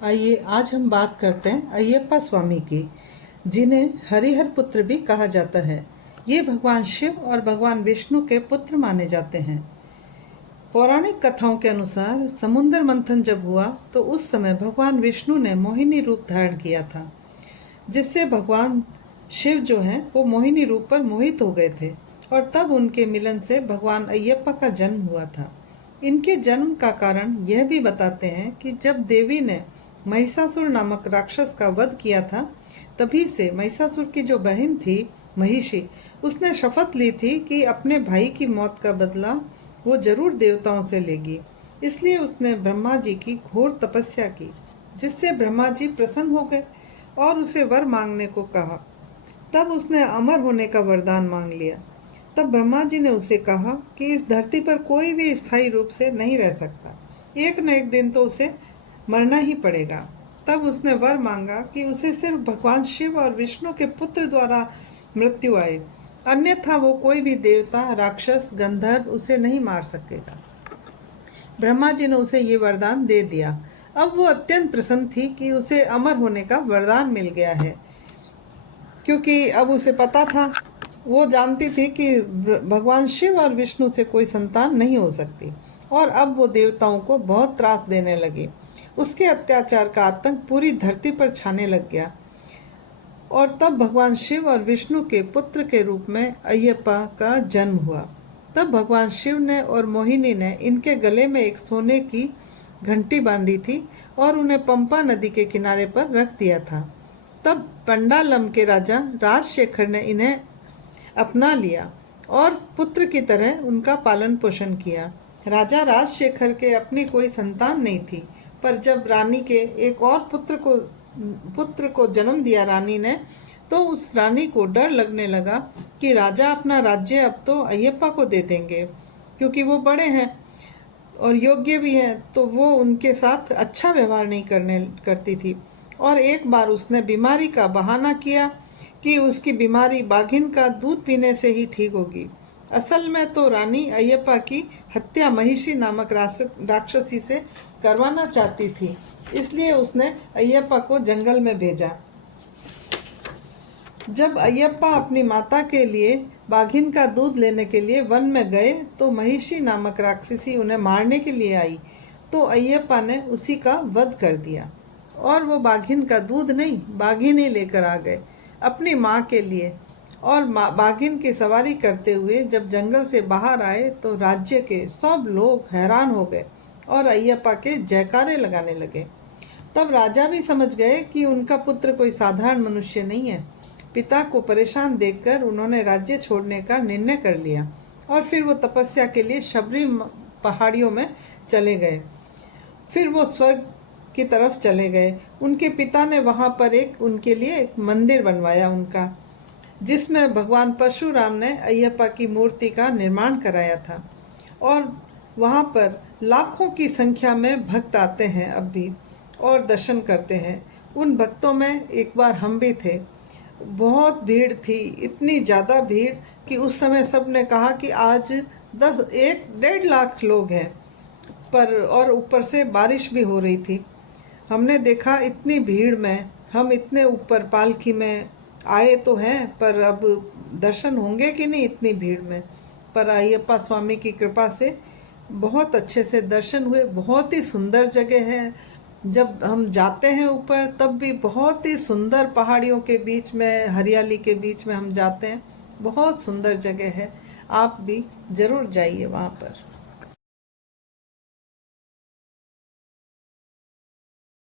आइए आज हम बात करते हैं अय्यप्पा स्वामी की, जिन्हें हरिहर पुत्र भी कहा जाता है। ये भगवान शिव और भगवान विष्णु के पुत्र माने जाते हैं। पौराणिक कथाओं के अनुसार समुद्र मंथन जब हुआ तो उस समय भगवान विष्णु ने मोहिनी रूप धारण किया था, जिससे भगवान शिव जो हैं वो मोहिनी रूप पर मोहित हो गए थे और तब उनके मिलन से भगवान अय्यप्पा का जन्म हुआ था। इनके जन्म का कारण यह भी बताते हैं कि जब देवी ने महिषासुर नामक राक्षस का वध किया था, तभी से महिषासुर की जो बहन थी महिषी, उसने शपथ ली थी कि अपने भाई की मौत का बदला वो जरूर देवताओं से लेगी। इसलिए उसने ब्रह्मा जी की घोर तपस्या की, जिससे ब्रह्मा जी प्रसन्न हो गए और उसे वर मांगने को कहा। तब उसने अमर होने का वरदान मांग लिया। तब ब्रह्मा जी ने उसे कहा कि इस धरती पर कोई भी स्थायी रूप से नहीं रह सकता, एक न एक दिन तो उसे मरना ही पड़ेगा। तब उसने वर मांगा कि उसे सिर्फ भगवान शिव और विष्णु के पुत्र द्वारा मृत्यु आए, अन्यथा वो कोई भी देवता, राक्षस, गंधर्व उसे नहीं मार सकेगा। ब्रह्मा जी ने उसे ये वरदान दे दिया। अब वो अत्यंत प्रसन्न थी कि उसे अमर होने का वरदान मिल गया है, क्योंकि अब उसे पता था, वो जानती थी कि भगवान शिव और विष्णु से कोई संतान नहीं हो सकती। और अब वो देवताओं को बहुत त्रास देने लगी। उसके अत्याचार का आतंक पूरी धरती पर छाने लग गया। और तब भगवान शिव और विष्णु के पुत्र के रूप में अय्यप्पा का जन्म हुआ। तब भगवान शिव ने और मोहिनी ने इनके गले में एक सोने की घंटी बांधी थी और उन्हें पंपा नदी के किनारे पर रख दिया था। तब पंडालम के राजा राजशेखर ने इन्हें अपना लिया और पुत्र की तरह उनका पालन पोषण किया। राजा राजशेखर के अपनी कोई संतान नहीं थी, पर जब रानी के एक और पुत्र को जन्म दिया रानी ने, तो उस रानी को डर लगने लगा कि राजा अपना राज्य अब तो अय्यप्पा को दे देंगे, क्योंकि वो बड़े हैं और योग्य भी हैं, तो वो उनके साथ अच्छा व्यवहार नहीं करती थी। और एक बार उसने बीमारी का बहाना किया कि उसकी बीमारी बाघिन का दूध पीने से ही ठीक होगी। असल में तो रानी अय्यप्पा की हत्या महिषी नामक राक्षसी से करवाना चाहती थी, इसलिए उसने अय्यप्पा को जंगल में भेजा। जब अय्यप्पा अपनी माता के लिए बाघिन का दूध लेने के लिए वन में गए, तो महिषी नामक राक्षसी उन्हें मारने के लिए आई। तो अय्यप्पा ने उसी का वध कर दिया और वो बाघिन का दूध नहीं, बाघिन ही लेकर आ गए अपनी माँ के लिए। और बाघिन की सवारी करते हुए जब जंगल से बाहर आए, तो राज्य के सब लोग हैरान हो गए और अय्यप्पा के जयकारे लगाने लगे। तब राजा भी समझ गए कि उनका पुत्र कोई साधारण मनुष्य नहीं है। पिता को परेशान देखकर उन्होंने राज्य छोड़ने का निर्णय कर लिया और फिर वो तपस्या के लिए शबरी पहाड़ियों में चले गए। फिर वो स्वर्ग की तरफ चले गए। उनके पिता ने वहाँ पर उनके लिए एक मंदिर बनवाया उनका, जिसमें भगवान परशुराम ने अय्यप्पा की मूर्ति का निर्माण कराया था। और वहाँ पर लाखों की संख्या में भक्त आते हैं अब भी और दर्शन करते हैं। उन भक्तों में एक बार हम भी थे। बहुत भीड़ थी, इतनी ज़्यादा भीड़ कि उस समय सब ने कहा कि आज 1.5 लाख लोग हैं, पर और ऊपर से बारिश भी हो रही थी। हमने देखा इतनी भीड़ में हम इतने ऊपर पालकी में आए तो हैं, पर अब दर्शन होंगे कि नहीं इतनी भीड़ में। पर अय्यप्पा स्वामी की कृपा से बहुत अच्छे से दर्शन हुए। बहुत ही सुंदर जगह है। जब हम जाते हैं ऊपर, तब भी बहुत ही सुंदर पहाड़ियों के बीच में, हरियाली के बीच में हम जाते हैं। बहुत सुंदर जगह है, आप भी ज़रूर जाइए वहाँ पर।